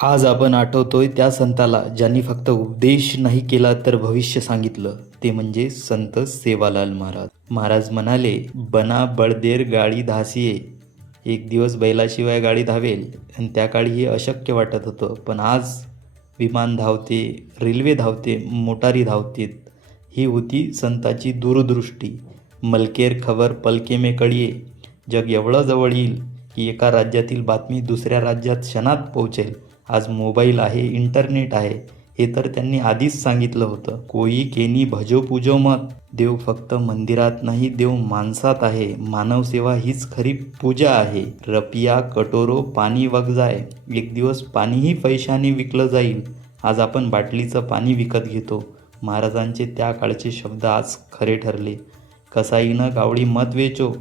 आज आपण आठवतोय त्या संताला ज्यांनी फक्त उपदेश नाही केला तर भविष्य सांगितलं. ते म्हणजे संत सेवालाल महाराज. महाराज म्हणाले बना बळदेर गाडी धासिये. एक दिवस बैलाशिवाय गाडी धावेल. आणि त्या काळी हे अशक्य वाटत होतं. पण आज विमान धावते रेल्वे धावते मोटारी धावतेत ही होती संताची दूरदृष्टी. मलकेर खबर पलके मे कळिये. जग एवढं जवळ येईल की एका राज्यातील बातमी दुसऱ्या राज्यात क्षणात पोहोचेल. आज मोबाईल आहे इंटरनेट आहे हे तर त्यांनी आधीच सांगितलं होतं. कोई केनी भजो पूजो मत. देव फक्त मंदिरात नाही देव माणसात आहे. मानव सेवा हीच खरी पूजा आहे. रपिया कटोरो पाणी वगजाय एक दिवस पाणीही पैशाने विकलं जाईल. आज आपण बाटलीचं पाणी विकत घेतो. महाराजांचे त्या काळचे शब्द आज खरे ठरले. कसाईनं गावडी मत वेचो.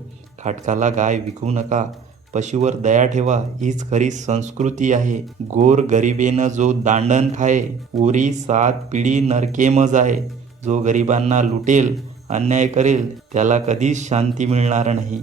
खाटकाला गाय विकू नका. पशुवर दया ठेवा हीच खरी संस्कृती आहे. गोर गरिबेनं जो दांडण खाये उरी सात पिढी नरकेमज आहे. जो गरिबांना लुटेल अन्याय करेल त्याला कधीच शांती मिळणार नाही.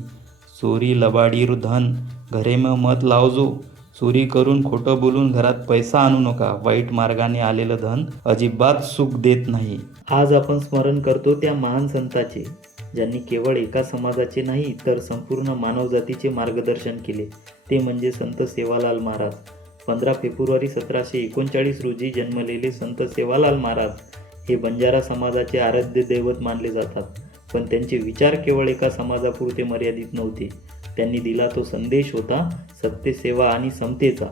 चोरी लबाडीर धन घरे मत लावजो. चोरी करून खोटं बोलून घरात पैसा आणू नका. वाईट मार्गाने आलेलं धन अजिबात सुख देत नाही. आज आपण स्मरण करतो त्या महान संताचे. ज्यांनी केवळ एका समाजाचे नाही तर संपूर्ण मानवजातीचे मार्गदर्शन केले. ते म्हणजे संत सेवालाल महाराज. पंधरा फेब्रुवारी सतराशे एकोणचाळीस रोजी जन्मलेले संत सेवालाल महाराज हे बंजारा समाजाचे आराध्य दैवत मानले जातात. पण त्यांचे विचार केवळ एका समाजापुरते मर्यादित नव्हते. त्यांनी दिला तो संदेश होता सत्यसेवा आणि समतेचा.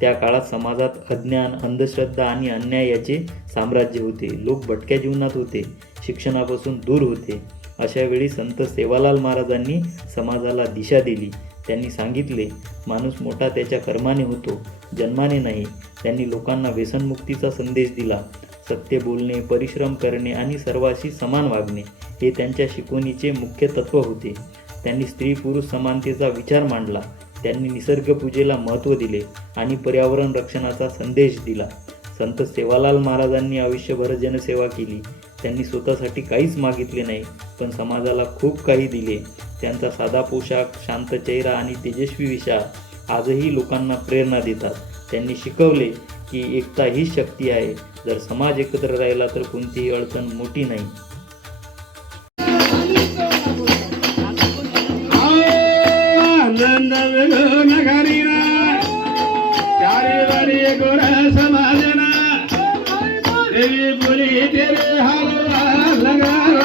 त्या काळात समाजात अज्ञान अंधश्रद्धा आणि अन्याय याचे साम्राज्य होते. लोक भटक्या जीवनात होते. शिक्षणापासून दूर होते. अशावेळी संत सेवालाल महाराजांनी समाजाला दिशा दिली. त्यांनी सांगितले माणूस मोठा त्याच्या कर्माने होतो जन्माने नाही. त्यांनी लोकांना व्यसनमुक्तीचा संदेश दिला. सत्य बोलणे परिश्रम करणे आणि सर्वाशी समान वागणे हे त्यांच्या शिकवणीचे मुख्य तत्व होते. त्यांनी स्त्री पुरुष समानतेचा विचार मांडला. त्यांनी निसर्गपूजेला महत्त्व दिले आणि पर्यावरण रक्षणाचा संदेश दिला. संत सेवालाल महाराजांनी आयुष्यभर जनसेवा केली. त्यांनी स्वतःसाठी काहीच मागितले नाही पण समाजाला खूप काही दिले. त्यांचा साधा पोशाख शांत चेहरा आणि तेजस्वी विषा आजही लोकांना प्रेरणा देतात. त्यांनी शिकवले की एकता ही शक्ती आहे. जर समाज एकत्र राहिला तर कोणतीही अडचण मोठी नाही. देवी